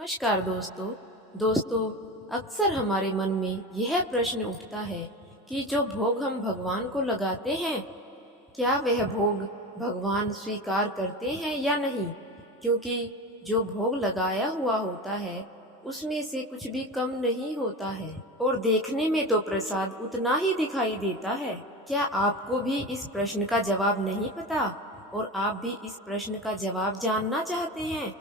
नमस्कार दोस्तों अक्सर हमारे मन में यह प्रश्न उठता है कि जो भोग हम भगवान को लगाते हैं, क्या वह भोग भगवान स्वीकार करते हैं या नहीं। क्योंकि जो भोग लगाया हुआ होता है उसमें से कुछ भी कम नहीं होता है और देखने में तो प्रसाद उतना ही दिखाई देता है। क्या आपको भी इस प्रश्न का जवाब नहीं पता और आप भी इस प्रश्न का जवाब जानना चाहते हैं?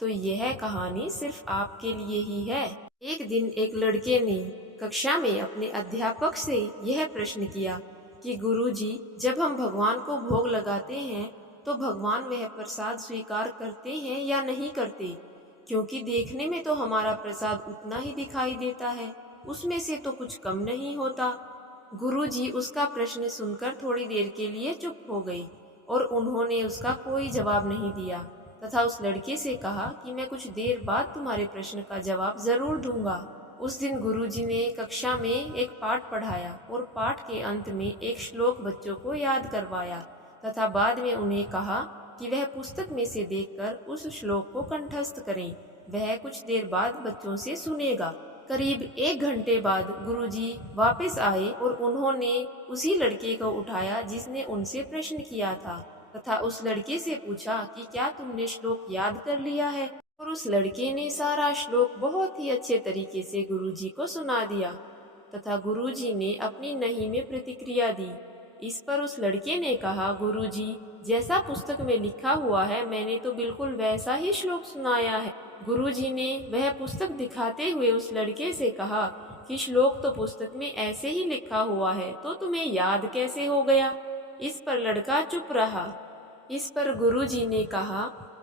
तो यह कहानी सिर्फ आपके लिए ही है। एक दिन एक लड़के ने कक्षा में अपने अध्यापक से यह प्रश्न किया कि गुरुजी, जब हम भगवान को भोग लगाते हैं तो भगवान वह प्रसाद स्वीकार करते हैं या नहीं करते। क्योंकि देखने में तो हमारा प्रसाद उतना ही दिखाई देता है, उसमें से तो कुछ कम नहीं होता। गुरुजी उसका प्रश्न सुनकर थोड़ी देर के लिए चुप हो गए और उन्होंने उसका कोई जवाब नहीं दिया तथा उस लड़के से कहा कि मैं कुछ देर बाद तुम्हारे प्रश्न का जवाब जरूर दूंगा। उस दिन गुरुजी ने कक्षा में एक पाठ पढ़ाया और पाठ के अंत में एक श्लोक बच्चों को याद करवाया तथा बाद में उन्हें कहा कि वह पुस्तक में से देखकर उस श्लोक को कंठस्थ करें। वह कुछ देर बाद बच्चों से सुनेगा। करीब 1 घंटे बाद गुरुजी वापस आए और उन्होंने उसी लड़के को उठाया जिसने उनसे प्रश्न किया था तथा उस लड़के से पूछा कि क्या तुमने श्लोक याद कर लिया है। और उस लड़के ने सारा श्लोक बहुत ही अच्छे तरीके से गुरुजी को सुना दिया तथा गुरुजी ने अपनी नहीं में प्रतिक्रिया दी। इस पर उस लड़के ने कहा, गुरुजी, जैसा पुस्तक में लिखा हुआ है मैंने तो बिल्कुल वैसा ही श्लोक सुनाया है। गुरुजी ने वह पुस्तक दिखाते हुए उस लड़के से कहा कि श्लोक तो पुस्तक में ऐसे ही लिखा हुआ है, तो तुम्हें याद कैसे हो गया। इस पर लड़का चुप रहा। इस पर गुरुजी ने कहा,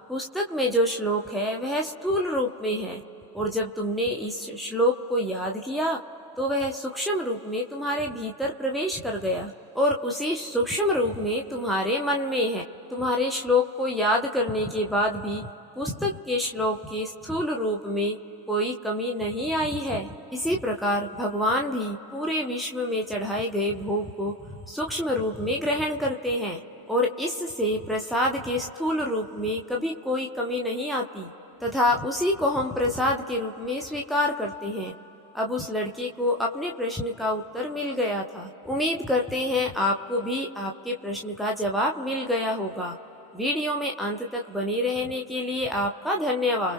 पुस्तक में जो श्लोक है वह स्थूल रूप में है और जब तुमने इस श्लोक को याद किया तो वह सूक्ष्म रूप में तुम्हारे भीतर प्रवेश कर गया और उसी सूक्ष्म रूप में तुम्हारे मन में है। तुम्हारे श्लोक को याद करने के बाद भी पुस्तक के श्लोक के स्थूल रूप में कोई कमी नहीं आई है। इसी प्रकार भगवान भी पूरे विश्व में चढ़ाए गए भोग को सूक्ष्म रूप में ग्रहण करते हैं और इससे प्रसाद के स्थूल रूप में कभी कोई कमी नहीं आती तथा उसी को हम प्रसाद के रूप में स्वीकार करते हैं। अब उस लड़के को अपने प्रश्न का उत्तर मिल गया था। उम्मीद करते हैं आपको भी आपके प्रश्न का जवाब मिल गया होगा। वीडियो में अंत तक बने रहने के लिए आपका धन्यवाद।